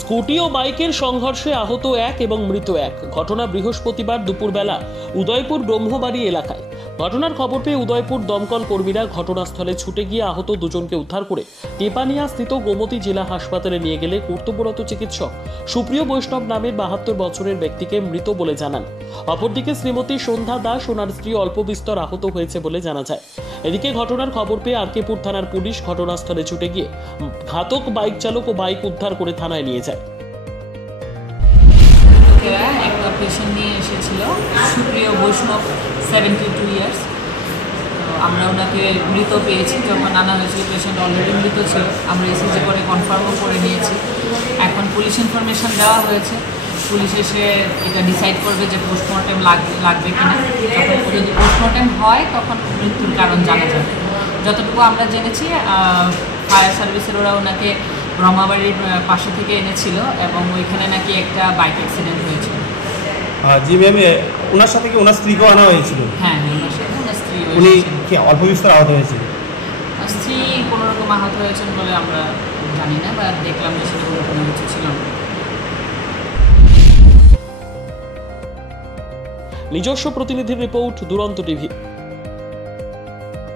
Scooty ও বাইকের সংঘর্ষে আহত এক এবং মৃত এক। ঘটনা বৃহস্পতিবার দুপুরবেলা উদয়পুর ব্রহ্মবাড়ি এলাকায়। ঘটনার খবর পেয়ে উদয়পুর দমকল কর্মীরা ঘটনাস্থলে ছুটে গিয়ে আহত দুজনকে উদ্ধার করে টেপানিয়া স্থিত গোমতী জেলা হাসপাতালে নিয়ে গেলে কর্তব্যরত চিকিৎসক সুপ্রিয় বৈষ্ণব নামের 72 বছরের ব্যক্তিকে মৃত বলে জানান। অপরদিকে শ্রীমতী সন্ধ্যা দাস ওনার স্ত্রী অল্প বিস্তর আহত হয়েছে বলে জানা যায়। এদিকে ঘটনার খবর পেয়ে আরকেপুর থানার পুলিশ ঘটনাস্থলে ছুটে গিয়ে ঘাতক বাইক চালক ও বাইক উদ্ধার করে থানায় নিয়ে যায়। একটা পেশেন্ট নিয়ে এসেছিল সুপ্রিয় বৈষ্ণব 72 ইয়ার্স। আমরা ওনাকে মৃত পেয়েছি। যখন আনা হয়েছিল পেশেন্ট অলরেডি মৃত ছিল। আমরা এসিজি করে কনফার্মও করে নিয়েছি। এখন পুলিশ ইনফরমেশন দেওয়া হয়েছে। পুলিশ এসে এটা ডিসাইড করবে যে পোস্টমর্টেম লাগবে কিনা। যখন যদি পোস্টমর্টেম হয় তখন মৃত্যুর কারণ জানা যাবে। যতটুকু আমরা জেনেছি ফায়ার সার্ভিসের ওরা ওনাকে ব্রহ্মাবাড়ির পাশে থেকে এনেছিল এবং ওইখানে নাকি একটা বাইক অ্যাক্সিডেন্ট হয়েছিল। জি ম্যাম, ওনার সাথে কি ওনার স্ত্রীকেও আনা হয়েছিল? হ্যাঁ, ওনার সাথে ওনার স্ত্রী। উনি কি অল্প বিস্তর আহত হয়েছিল? স্ত্রী কোনো রকম আহত হয়েছেন বলে আমরা জানি না, বা দেখলাম যে সেটা কোনো কিছু ছিল না। নিজস্ব প্রতিনিধির রিপোর্ট, দুরন্ত টিভি।